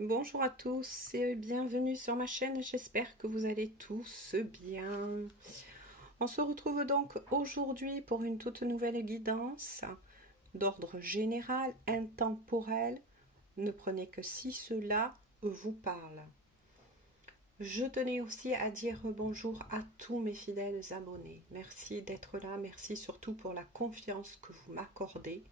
Bonjour à tous et bienvenue sur ma chaîne, j'espère que vous allez tous bien. On se retrouve donc aujourd'hui pour une toute nouvelle guidance d'ordre général, intemporel. Ne prenez que si cela vous parle. Je tenais aussi à dire bonjour à tous mes fidèles abonnés. Merci d'être là, merci surtout pour la confiance que vous m'accordez.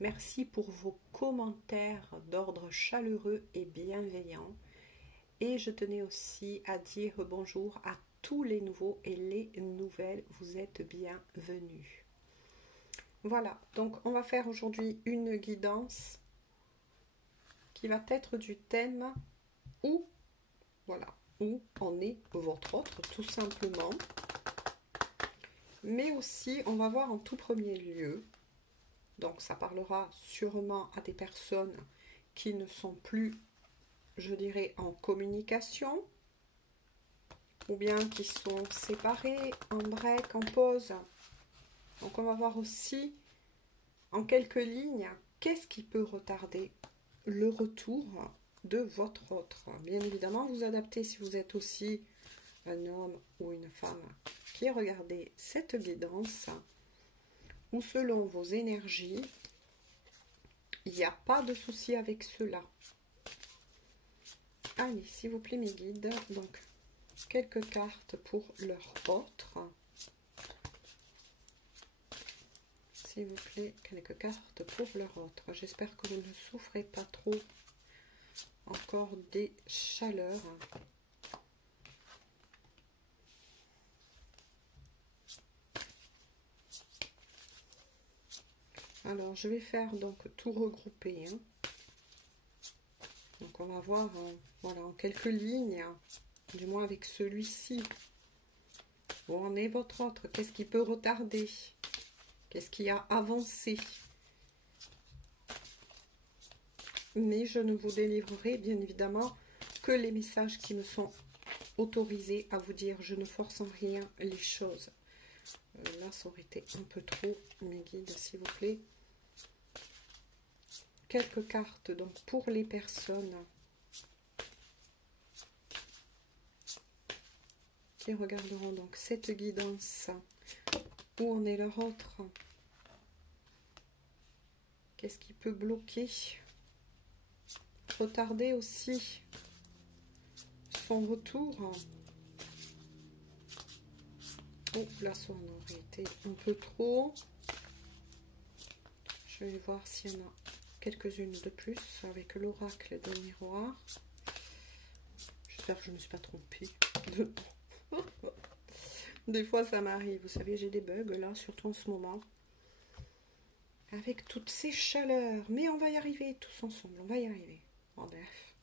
Merci pour vos commentaires d'ordre chaleureux et bienveillant. Et je tenais aussi à dire bonjour à tous les nouveaux et les nouvelles. Vous êtes bienvenus. Voilà, donc on va faire aujourd'hui une guidance qui va être du thème où, voilà, où en est votre autre, tout simplement. Mais aussi, on va voir en tout premier lieu, donc ça parlera sûrement à des personnes qui ne sont plus, je dirais, en communication, ou bien qui sont séparés, en break, en pause. Donc on va voir aussi en quelques lignes qu'est-ce qui peut retarder le retour de votre autre. Bien évidemment, vous adaptez si vous êtes aussi un homme ou une femme qui regardez cette guidance, ou selon vos énergies, il n'y a pas de souci avec cela. Allez, s'il vous plaît mes guides, donc quelques cartes pour leur autre. S'il vous plaît, quelques cartes pour leur autre. J'espère que vous ne souffrez pas trop encore des chaleurs. Alors, je vais faire donc tout regrouper. Hein. Donc, on va voir voilà, en quelques lignes, du moins avec celui-ci. Où en est votre autre? Qu'est-ce qui peut retarder? Qu'est-ce qui a avancé? Mais je ne vous délivrerai bien évidemment que les messages qui me sont autorisés à vous dire. Je ne force en rien les choses. Là, ça aurait été un peu trop, mes guides, s'il vous plaît. Quelques cartes donc pour les personnes qui regarderont donc cette guidance. Où en est leur autre? Qu'est-ce qui peut bloquer? Retarder aussi son retour. Oh, là, ça en aurait été un peu trop. Je vais voir s'il y en a quelques-unes de plus avec l'oracle des miroirs. J'espère que je ne me suis pas trompée. Des fois, ça m'arrive. Vous savez, j'ai des bugs là, surtout en ce moment. Avec toutes ces chaleurs. Mais on va y arriver tous ensemble. On va y arriver. En bref.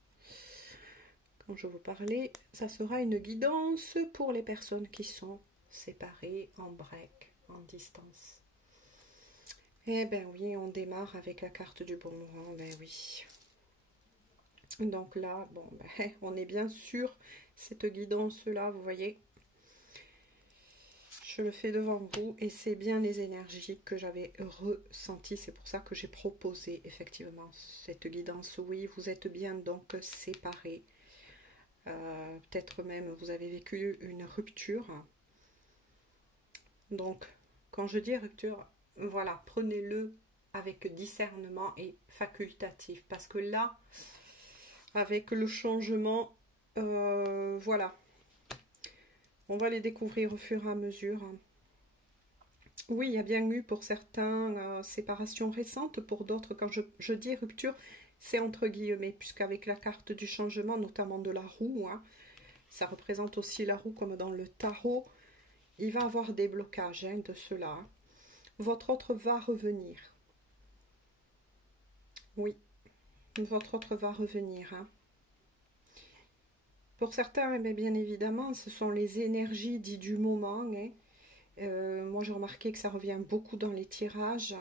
Quand je vous parlais, ça sera une guidance pour les personnes qui sont séparées, en break, en distance. Eh ben oui, on démarre avec la carte du bon moment, ben oui. Donc là, bon, ben, on est bien sûr cette guidance-là, vous voyez. Je le fais devant vous et c'est bien les énergies que j'avais ressenties. C'est pour ça que j'ai proposé effectivement cette guidance. Oui, vous êtes bien donc séparés. Peut-être même vous avez vécu une rupture. Donc, quand je dis rupture, voilà, prenez-le avec discernement et facultatif. Parce que là, avec le changement, voilà, on va les découvrir au fur et à mesure. Oui, il y a bien eu pour certains séparations récentes, pour d'autres, quand je dis rupture, c'est entre guillemets, puisqu'avec la carte du changement, notamment de la roue, hein, ça représente aussi la roue comme dans le tarot, il va y avoir des blocages hein, de cela. Votre autre va revenir. Oui, votre autre va revenir. Hein. Pour certains, bien évidemment, ce sont les énergies dites du moment. Hein. Moi, j'ai remarqué que ça revient beaucoup dans les tirages.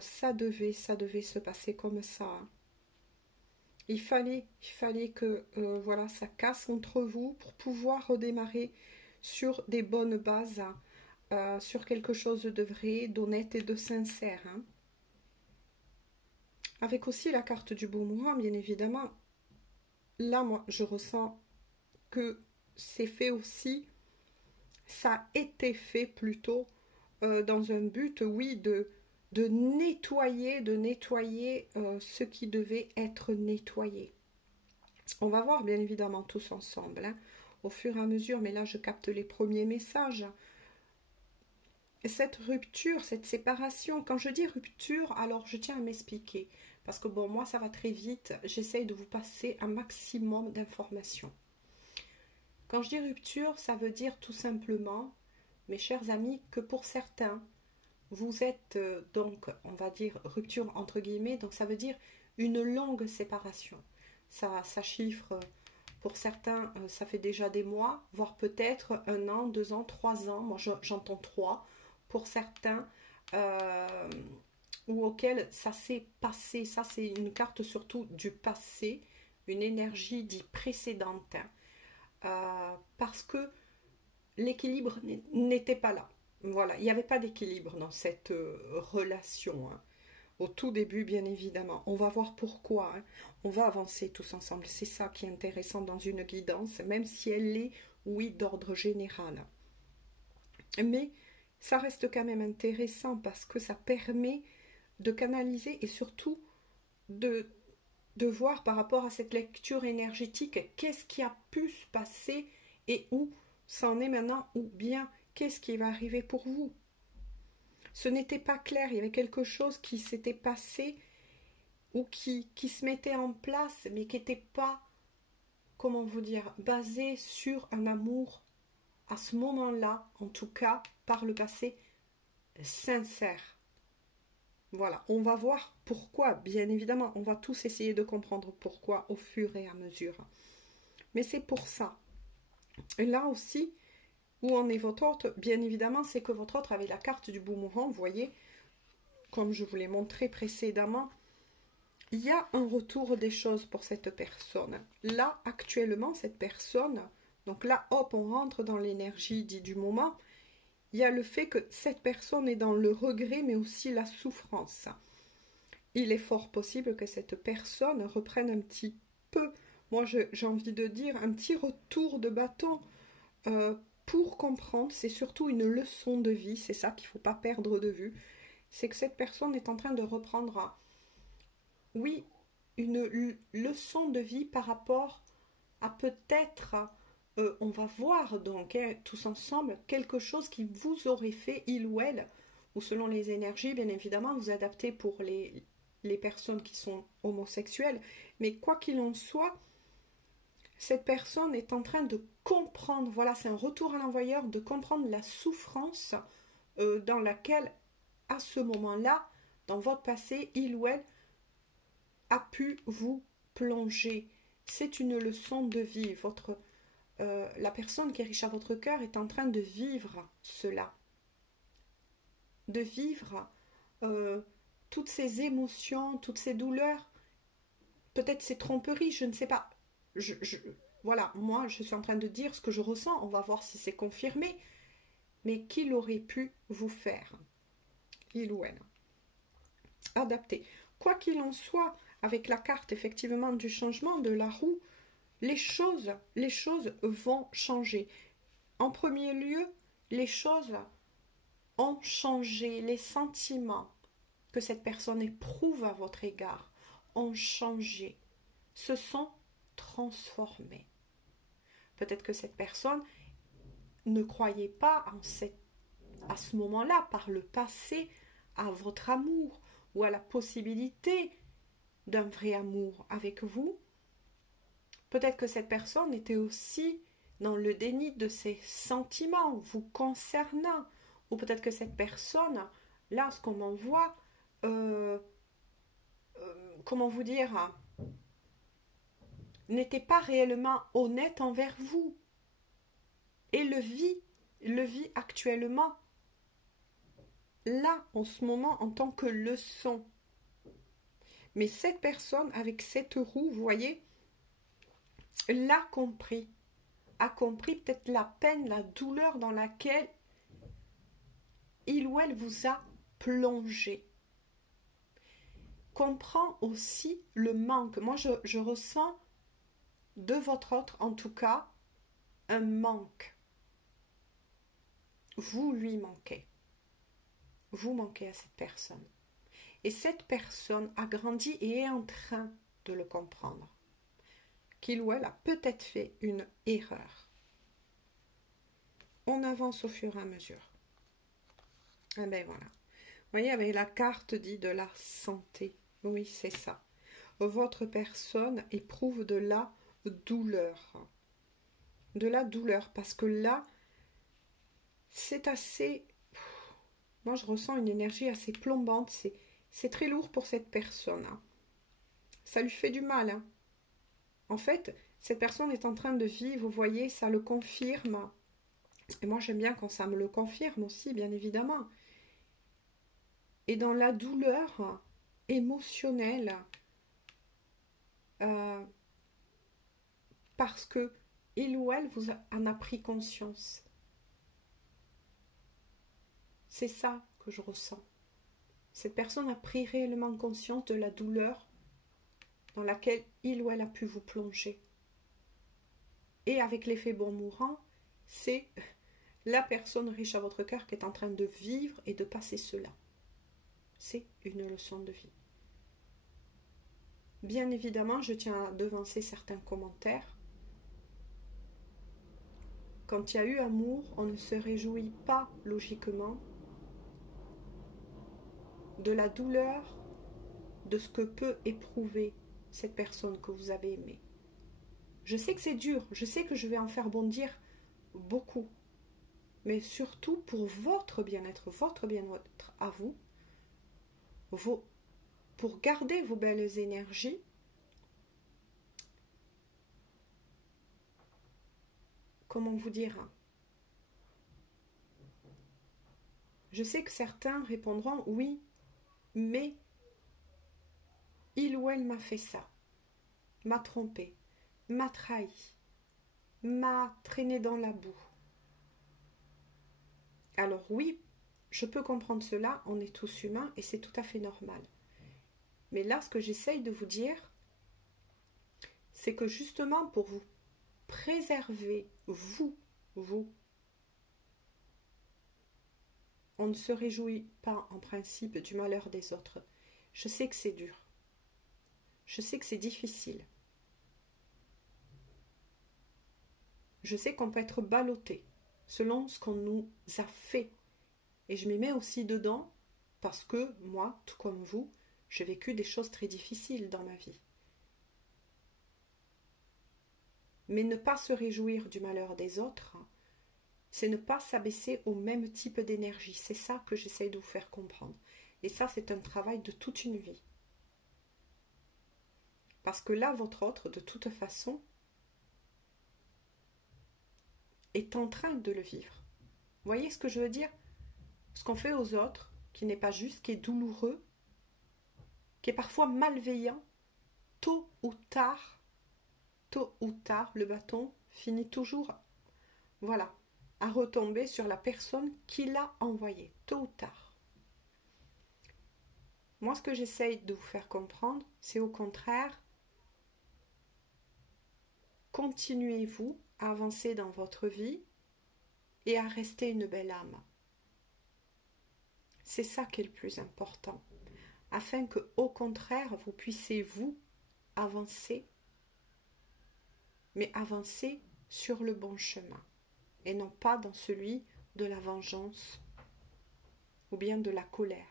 Ça devait se passer comme ça. Il fallait que voilà, ça casse entre vous pour pouvoir redémarrer sur des bonnes bases, sur quelque chose de vrai, d'honnête et de sincère. Hein. Avec aussi la carte du boomerang, bien évidemment, là, moi, je ressens que c'est fait aussi, ça a été fait plutôt dans un but, oui, de nettoyer ce qui devait être nettoyé. On va voir bien évidemment tous ensemble, hein, au fur et à mesure, mais là je capte les premiers messages. Cette rupture, cette séparation, quand je dis rupture, alors je tiens à m'expliquer, parce que bon, moi ça va très vite, j'essaye de vous passer un maximum d'informations. Quand je dis rupture, ça veut dire tout simplement, mes chers amis, que pour certains, vous êtes donc, on va dire, rupture entre guillemets, donc ça veut dire une longue séparation. Ça chiffre, pour certains, ça fait déjà des mois, voire peut-être 1 an, 2 ans, 3 ans, moi j'entends 3, pour certains, ou auxquels ça s'est passé, ça c'est une carte surtout du passé, une énergie dite précédente, parce que l'équilibre n'était pas là. Voilà, il n'y avait pas d'équilibre dans cette relation. Hein. Au tout début, bien évidemment. On va voir pourquoi. Hein. On va avancer tous ensemble. C'est ça qui est intéressant dans une guidance, même si elle est, oui, d'ordre général. Mais ça reste quand même intéressant parce que ça permet de canaliser et surtout de voir par rapport à cette lecture énergétique qu'est-ce qui a pu se passer et où ça en est maintenant, ou bien qu'est-ce qui va arriver pour vous. Ce n'était pas clair, il y avait quelque chose qui s'était passé ou qui se mettait en place, mais qui n'était pas, comment vous dire, basé sur un amour, à ce moment-là, en tout cas, par le passé, sincère. Voilà, on va voir pourquoi, bien évidemment, on va tous essayer de comprendre pourquoi au fur et à mesure. Mais c'est pour ça. Et là aussi, où en est votre autre, bien évidemment, c'est que votre autre avait la carte du boomerang, vous voyez, comme je vous l'ai montré précédemment, il y a un retour des choses pour cette personne. Là, actuellement, cette personne, donc là, hop, on rentre dans l'énergie du moment, il y a le fait que cette personne est dans le regret, mais aussi la souffrance. Il est fort possible que cette personne reprenne un petit peu, moi j'ai envie de dire, un petit retour de bâton, pour comprendre, c'est surtout une leçon de vie, c'est ça qu'il ne faut pas perdre de vue, c'est que cette personne est en train de reprendre, oui, une leçon de vie par rapport à peut-être, on va voir donc hein, tous ensemble, quelque chose qui vous aurait fait, il ou elle, ou selon les énergies, bien évidemment, vous adaptez pour les personnes qui sont homosexuelles, mais quoi qu'il en soit, cette personne est en train de comprendre, voilà, c'est un retour à l'envoyeur, de comprendre la souffrance dans laquelle, à ce moment-là, dans votre passé, il ou elle a pu vous plonger. C'est une leçon de vie. La personne qui est riche à votre cœur est en train de vivre cela. De vivre toutes ces émotions, toutes ces douleurs, peut-être ces tromperies, je ne sais pas. Voilà, moi je suis en train de dire ce que je ressens, on va voir si c'est confirmé, mais qu'il aurait pu vous faire, il ou elle. Adapté. Quoi qu'il en soit, avec la carte effectivement du changement de la roue, les choses vont changer. En premier lieu, les choses ont changé, les sentiments que cette personne éprouve à votre égard ont changé, se sont transformés. Peut-être que cette personne ne croyait pas à ce moment-là, par le passé, à votre amour ou à la possibilité d'un vrai amour avec vous. Peut-être que cette personne était aussi dans le déni de ses sentiments vous concernant. Ou peut-être que cette personne, là, ce qu'on m'envoie, comment vous dire, n'était pas réellement honnête envers vous. Et le vit actuellement, là, en ce moment, en tant que leçon. Mais cette personne, avec cette roue, vous voyez, l'a compris. A compris peut-être la peine, la douleur dans laquelle il ou elle vous a plongé. Comprend aussi le manque. Moi, je ressens de votre autre, en tout cas, un manque. Vous lui manquez. Vous manquez à cette personne. Et cette personne a grandi et est en train de le comprendre. Qu'il ou elle a peut-être fait une erreur. On avance au fur et à mesure. Ah ben voilà. Vous voyez, avec la carte dit de la santé. Oui, c'est ça. Votre personne éprouve de la douleur. De la douleur, parce que là, c'est assez... Moi, je ressens une énergie assez plombante. C'est très lourd pour cette personne. Hein. Ça lui fait du mal. Hein. En fait, cette personne est en train de vivre, vous voyez, ça le confirme. Et moi, j'aime bien quand ça me le confirme aussi, bien évidemment. Et dans la douleur émotionnelle, parce que il ou elle vous en a pris conscience. C'est ça que je ressens. Cette personne a pris réellement conscience de la douleur dans laquelle il ou elle a pu vous plonger. Et avec l'effet bon mourant, c'est la personne riche à votre cœur qui est en train de vivre et de passer cela. C'est une leçon de vie. Bien évidemment, je tiens à devancer certains commentaires. Quand il y a eu amour, on ne se réjouit pas logiquement de la douleur de ce que peut éprouver cette personne que vous avez aimée. Je sais que c'est dur, je sais que je vais en faire bondir beaucoup, mais surtout pour votre bien-être à vous, pour garder vos belles énergies, comment vous dire, je sais que certains répondront oui, mais il ou elle m'a fait ça, m'a trompé, m'a trahi, m'a traîné dans la boue. Alors oui, je peux comprendre cela, on est tous humains et c'est tout à fait normal. Mais là, ce que j'essaye de vous dire, c'est que justement pour vous préserver, vous, on ne se réjouit pas en principe du malheur des autres. Je sais que c'est dur. Je sais que c'est difficile. Je sais qu'on peut être ballotté selon ce qu'on nous a fait. Et je m'y mets aussi dedans parce que moi, tout comme vous, j'ai vécu des choses très difficiles dans ma vie. Mais ne pas se réjouir du malheur des autres, c'est ne pas s'abaisser au même type d'énergie. C'est ça que j'essaye de vous faire comprendre. Et ça, c'est un travail de toute une vie. Parce que là, votre autre, de toute façon, est en train de le vivre. Vous voyez ce que je veux dire? Ce qu'on fait aux autres, qui n'est pas juste, qui est douloureux, qui est parfois malveillant, tôt ou tard, le bâton finit toujours, voilà, à retomber sur la personne qui l'a envoyé, tôt ou tard. Moi, ce que j'essaye de vous faire comprendre, c'est au contraire, continuez-vous à avancer dans votre vie et à rester une belle âme. C'est ça qui est le plus important, afin que, au contraire, vous puissiez vous avancer, mais avancer sur le bon chemin, et non pas dans celui de la vengeance ou bien de la colère.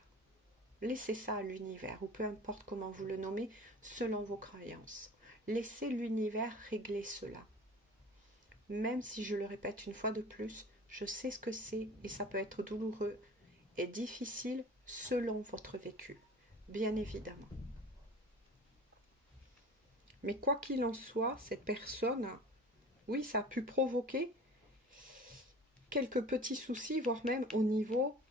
Laissez ça à l'univers, ou peu importe comment vous le nommez, selon vos croyances. Laissez l'univers régler cela. Même si je le répète une fois de plus, je sais ce que c'est et ça peut être douloureux et difficile selon votre vécu, bien évidemment. Mais quoi qu'il en soit, cette personne, oui, ça a pu provoquer quelques petits soucis, voire même au niveau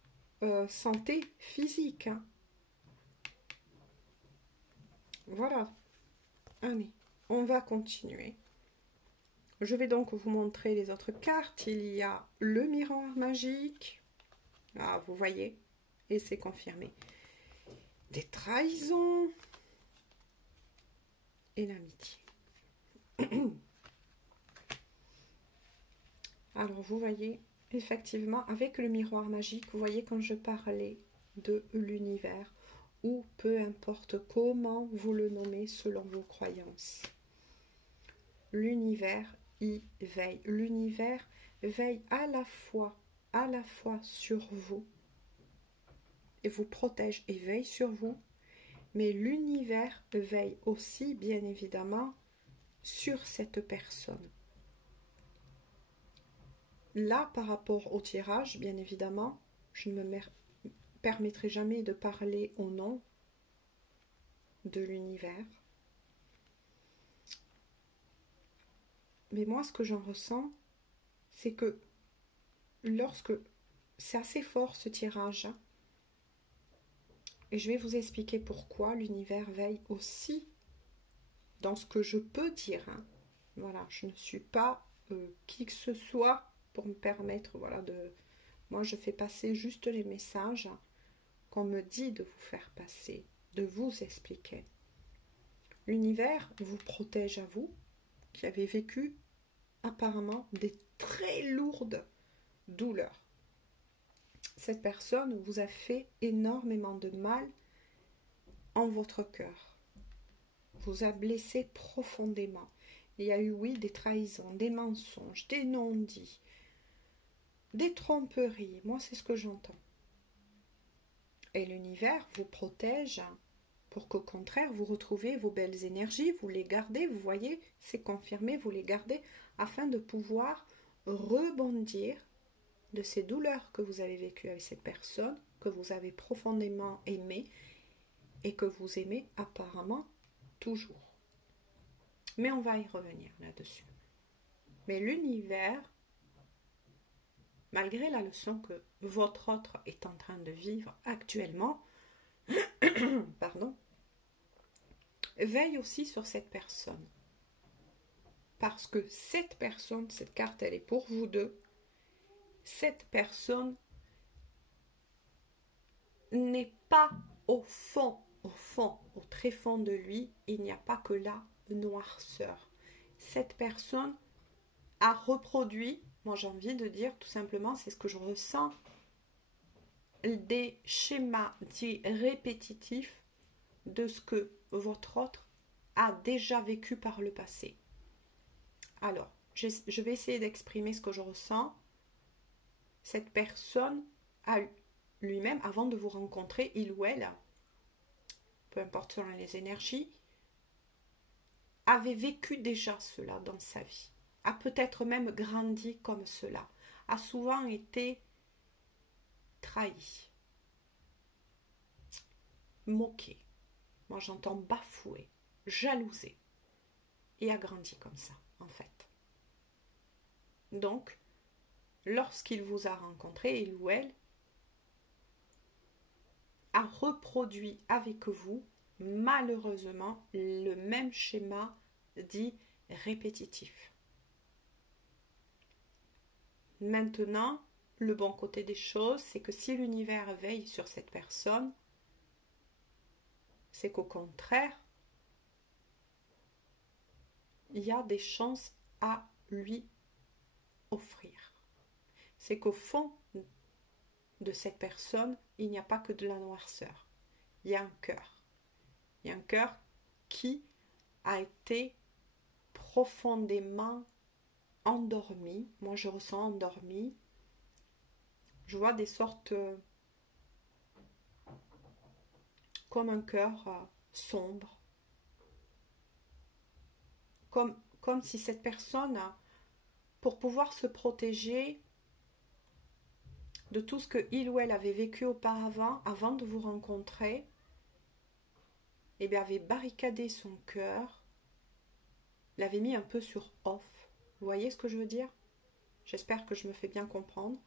santé physique. Hein. Voilà. Allez, on va continuer. Je vais donc vous montrer les autres cartes. Il y a le miroir magique. Ah, vous voyez, et c'est confirmé. Des trahisons et l'amitié. Alors, vous voyez, effectivement, avec le miroir magique, vous voyez quand je parlais de l'univers, ou peu importe comment vous le nommez selon vos croyances. L'univers y veille. L'univers veille à la fois sur vous, et vous protège et veille sur vous, mais l'univers veille aussi, bien évidemment, sur cette personne. Là, par rapport au tirage, bien évidemment, je ne me permettrai jamais de parler au nom de l'univers. Mais moi, ce que j'en ressens, c'est que lorsque... C'est assez fort ce tirage. Et je vais vous expliquer pourquoi l'univers veille aussi dans ce que je peux dire. Voilà, je ne suis pas qui que ce soit pour me permettre, voilà, de... Moi, je fais passer juste les messages qu'on me dit de vous faire passer, de vous expliquer. L'univers vous protège à vous, qui avez vécu apparemment des très lourdes douleurs. Cette personne vous a fait énormément de mal en votre cœur. Vous a blessé profondément. Il y a eu, oui, des trahisons, des mensonges, des non-dits, des tromperies. Moi, c'est ce que j'entends. Et l'univers vous protège pour qu'au contraire, vous retrouviez vos belles énergies, vous les gardez, vous voyez, c'est confirmé, vous les gardez afin de pouvoir rebondir de ces douleurs que vous avez vécues avec cette personne, que vous avez profondément aimée et que vous aimez apparemment toujours. Mais on va y revenir là-dessus. Mais l'univers, malgré la leçon que votre autre est en train de vivre actuellement, pardon, veille aussi sur cette personne. Parce que cette personne, cette carte, elle est pour vous deux. Cette personne n'est pas au fond, au très fond de lui, il n'y a pas que la noirceur. Cette personne a reproduit, moi j'ai envie de dire tout simplement, c'est ce que je ressens, des schémas dits répétitifs de ce que votre autre a déjà vécu par le passé. Alors, je vais essayer d'exprimer ce que je ressens. Cette personne a lui-même, avant de vous rencontrer, il ou elle, peu importe selon les énergies, avait vécu déjà cela dans sa vie, a peut-être même grandi comme cela, a souvent été trahi, moqué, moi j'entends bafoué, jalousé, et a grandi comme ça, en fait. Donc, lorsqu'il vous a rencontré, il ou elle a reproduit avec vous, malheureusement, le même schéma dit répétitif. Maintenant, le bon côté des choses, c'est que si l'univers veille sur cette personne, c'est qu'au contraire, il y a des chances à lui offrir. C'est qu'au fond de cette personne, il n'y a pas que de la noirceur. Il y a un cœur. Il y a un cœur qui a été profondément endormi. Moi, je ressens endormi. Je vois des sortes comme un cœur sombre. Comme si cette personne, pour pouvoir se protéger de tout ce que il ou elle avait vécu auparavant, avant de vous rencontrer, eh bien, avait barricadé son cœur, l'avait mis un peu sur off. Vous voyez ce que je veux dire? J'espère que je me fais bien comprendre.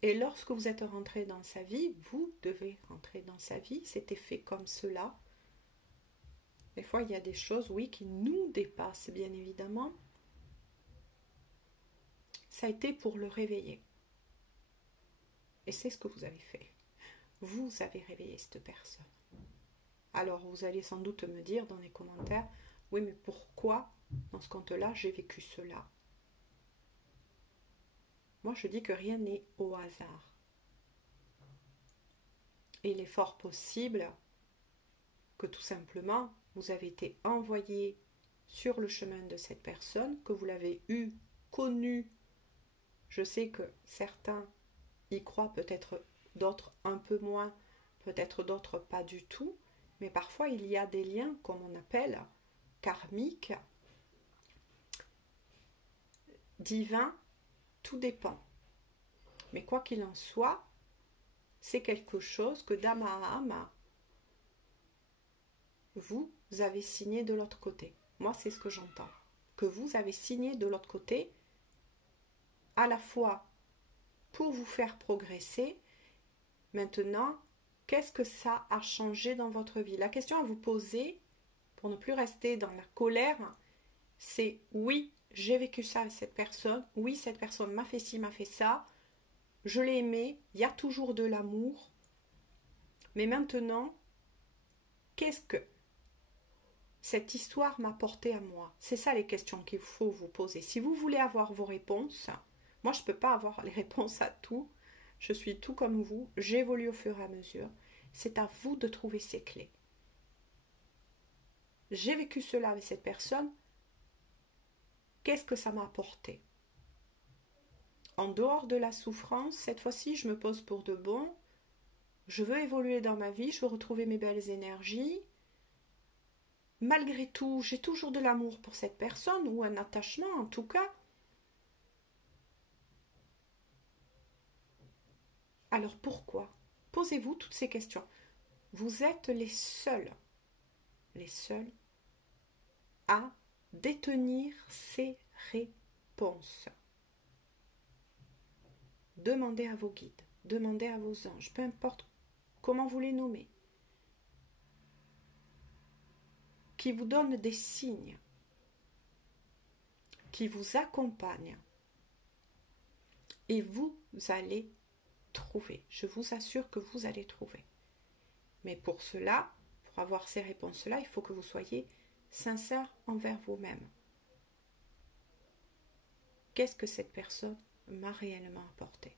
Et lorsque vous êtes rentré dans sa vie, vous devez rentrer dans sa vie, c'était fait comme cela. Des fois, il y a des choses, oui, qui nous dépassent, bien évidemment. Ça a été pour le réveiller. Et c'est ce que vous avez fait. Vous avez réveillé cette personne. Alors, vous allez sans doute me dire dans les commentaires, oui, mais pourquoi, dans ce compte-là, j'ai vécu cela? Moi, je dis que rien n'est au hasard. Et il est fort possible que tout simplement, vous avez été envoyé sur le chemin de cette personne, que vous l'avez eu, connu. Je sais que certains y croient, peut-être d'autres un peu moins, peut-être d'autres pas du tout, mais parfois il y a des liens, comme on appelle, karmiques, divins, tout dépend. Mais quoi qu'il en soit, c'est quelque chose que d'âme à âme, vous avez signé de l'autre côté. Moi, c'est ce que j'entends. Que vous avez signé de l'autre côté, à la fois pour vous faire progresser. Maintenant, qu'est-ce que ça a changé dans votre vie? La question à vous poser, pour ne plus rester dans la colère, c'est oui, j'ai vécu ça avec cette personne, oui, cette personne m'a fait ci, m'a fait ça, je l'ai aimé, il y a toujours de l'amour, mais maintenant, qu'est-ce que cette histoire m'a apporté à moi? C'est ça les questions qu'il faut vous poser. Si vous voulez avoir vos réponses, moi je ne peux pas avoir les réponses à tout, je suis tout comme vous, j'évolue au fur et à mesure, c'est à vous de trouver ces clés. J'ai vécu cela avec cette personne, qu'est-ce que ça m'a apporté? En dehors de la souffrance, cette fois-ci je me pose pour de bon, je veux évoluer dans ma vie, je veux retrouver mes belles énergies. Malgré tout, j'ai toujours de l'amour pour cette personne, ou un attachement en tout cas. Alors pourquoi? Posez-vous toutes ces questions. Vous êtes les seuls à détenir ces réponses. Demandez à vos guides, demandez à vos anges, peu importe comment vous les nommez, qui vous donnent des signes, qui vous accompagnent, et vous allez trouver. Je vous assure que vous allez trouver. Mais pour cela, pour avoir ces réponses-là, il faut que vous soyez sincère envers vous-même. Qu'est-ce que cette personne m'a réellement apporté?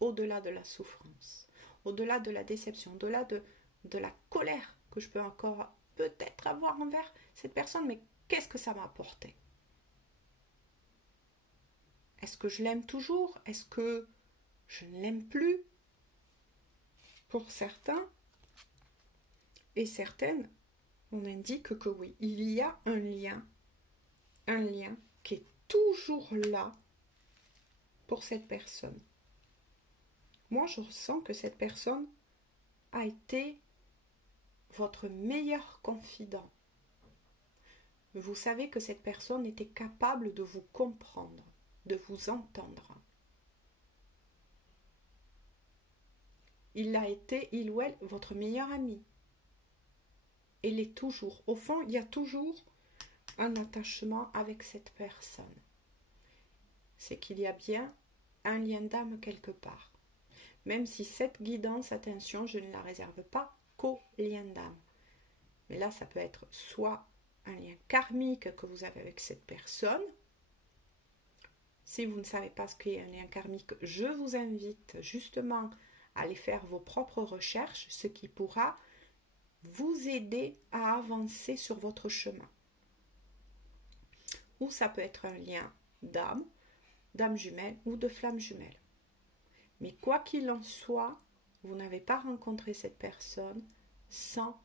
Au-delà de la souffrance, au-delà de la déception, au-delà de la colère que je peux encore peut-être avoir envers cette personne, mais qu'est-ce que ça m'a apporté? Est-ce que je l'aime toujours? Est-ce que je ne l'aime plus? Pour certains et certaines, on indique que oui, il y a un lien qui est toujours là pour cette personne. Moi, je ressens que cette personne a été votre meilleur confident. Vous savez que cette personne était capable de vous comprendre, de vous entendre. Il a été, il ou elle, votre meilleur ami. Et l'est toujours. Au fond, il y a toujours un attachement avec cette personne. C'est qu'il y a bien un lien d'âme quelque part. Même si cette guidance, attention, je ne la réserve pas qu'au lien d'âme. Mais là, ça peut être soit un lien karmique que vous avez avec cette personne. Si vous ne savez pas ce qu'est un lien karmique, je vous invite justement à aller faire vos propres recherches, ce qui pourra vous aider à avancer sur votre chemin. Ou ça peut être un lien d'âme, d'âme jumelle ou de flamme jumelle. Mais quoi qu'il en soit, vous n'avez pas rencontré cette personne sans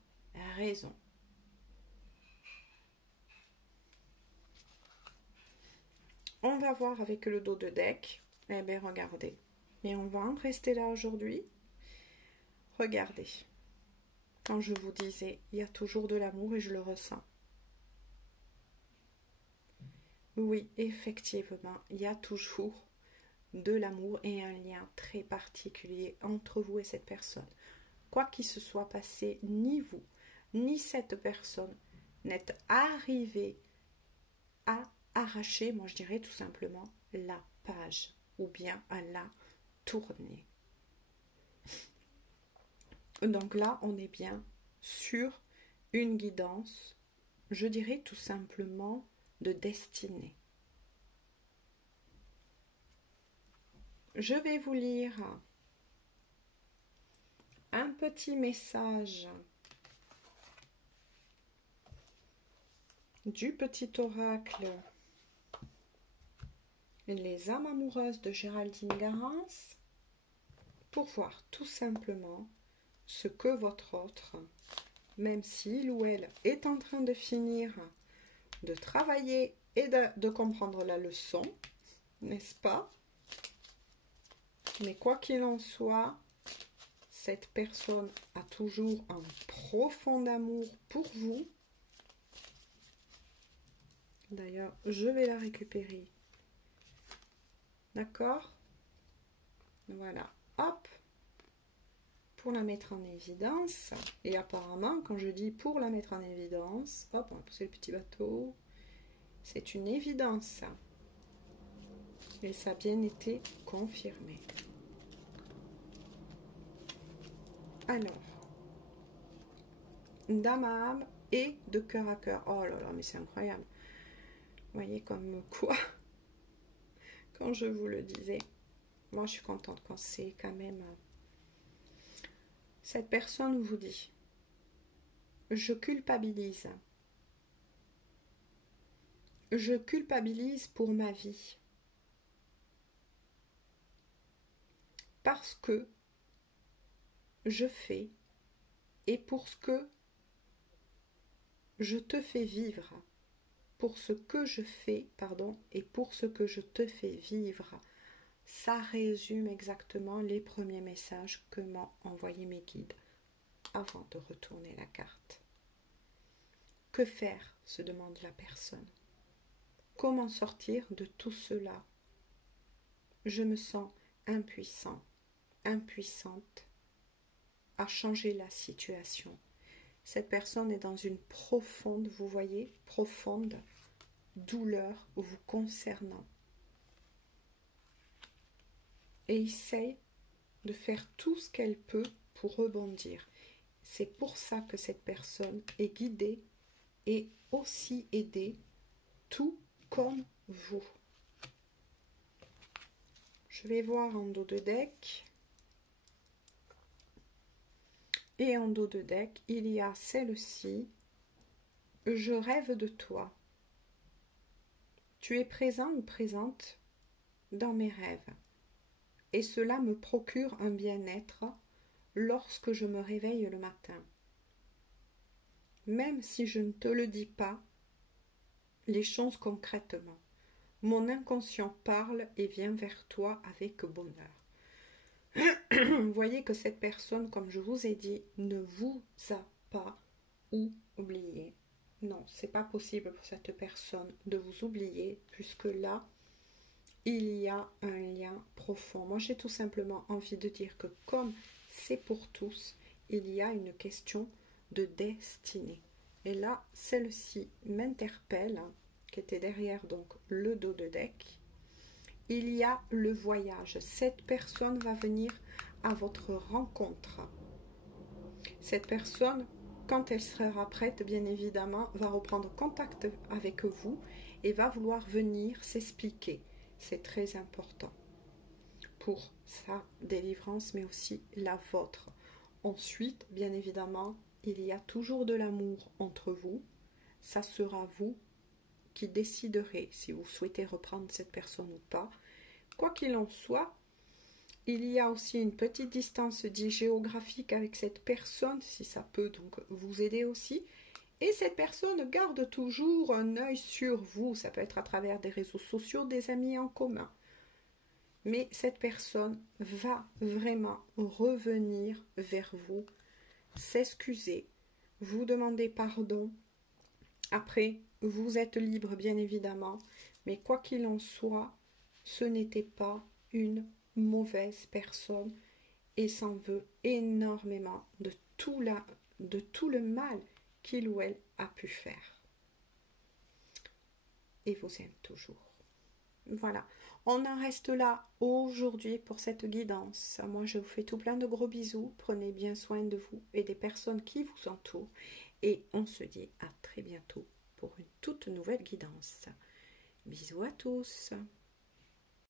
raison. On va voir avec le dos de deck. Eh bien, regardez. Et on va en rester là aujourd'hui. Regardez. Quand je vous disais, il y a toujours de l'amour et je le ressens. Oui, effectivement, il y a toujours de l'amour et un lien très particulier entre vous et cette personne. Quoi qu'il se soit passé, ni vous, ni cette personne n'êtes arrivé à arracher, moi je dirais tout simplement, la page ou bien à la tourner. Donc là, on est bien sur une guidance, je dirais tout simplement de destinée. je vais vous lire un petit message du petit oracle Les âmes amoureuses de Géraldine Garance pour voir tout simplement ce que votre autre, même s'il ou elle est en train de finir de travailler et de comprendre la leçon, n'est-ce pas? Mais quoi qu'il en soit, cette personne a toujours un profond amour pour vous. D'ailleurs, je vais la récupérer. D'accord? Voilà. Hop. Pour la mettre en évidence. Et apparemment, quand je dis pour la mettre en évidence, hop, on va pousser le petit bateau. C'est une évidence. Et ça a bien été confirmé. Alors, d'âme à âme et de cœur à cœur. Oh là là, mais c'est incroyable. Vous voyez comme quoi, quand je vous le disais, moi je suis contente quand c'est quand même... Cette personne vous dit, je culpabilise. Je culpabilise pour ma vie. Parce que je fais et pour ce que je te fais vivre. Pour ce que je fais, pardon, et pour ce que je te fais vivre. Ça résume exactement les premiers messages que m'ont envoyés mes guides avant de retourner la carte. Que faire, se demande la personne. Comment sortir de tout cela? Je me sens impuissant, impuissante à changer la situation. Cette personne est dans une profonde, vous voyez, profonde douleur vous concernant. Et essaye de faire tout ce qu'elle peut pour rebondir. C'est pour ça que cette personne est guidée et aussi aidée, tout comme vous. Je vais voir en dos de deck. Et en dos de deck, il y a celle-ci. Je rêve de toi. Tu es présent ou présente dans mes rêves. Et cela me procure un bien-être lorsque je me réveille le matin. Même si je ne te le dis pas, les choses concrètement. Mon inconscient parle et vient vers toi avec bonheur. Vous voyez que cette personne, comme je vous ai dit, ne vous a pas oublié. Non, c'est pas possible pour cette personne de vous oublier, puisque là, il y a un lien profond. Moi, j'ai tout simplement envie de dire que comme c'est pour tous, il y a une question de destinée. Et là, celle-ci m'interpelle, qui était derrière donc le dos de deck. Il y a le voyage. Cette personne va venir à votre rencontre. Cette personne, quand elle sera prête, bien évidemment, va reprendre contact avec vous et va vouloir venir s'expliquer. C'est très important pour sa délivrance, mais aussi la vôtre. Ensuite, bien évidemment, il y a toujours de l'amour entre vous. Ça sera vous qui déciderez si vous souhaitez reprendre cette personne ou pas. Quoi qu'il en soit, il y a aussi une petite distance dite géographique avec cette personne, si ça peut donc vous aider aussi. Et cette personne garde toujours un œil sur vous. Ça peut être à travers des réseaux sociaux, des amis en commun. Mais cette personne va vraiment revenir vers vous, s'excuser, vous demander pardon. Après, vous êtes libre, bien évidemment. Mais quoi qu'il en soit, ce n'était pas une mauvaise personne et s'en veut énormément de tout le mal qu'il ou elle a pu faire. Et vous aime toujours. Voilà, on en reste là aujourd'hui pour cette guidance. Moi, je vous fais tout plein de gros bisous. Prenez bien soin de vous et des personnes qui vous entourent. Et on se dit à très bientôt pour une toute nouvelle guidance. Bisous à tous.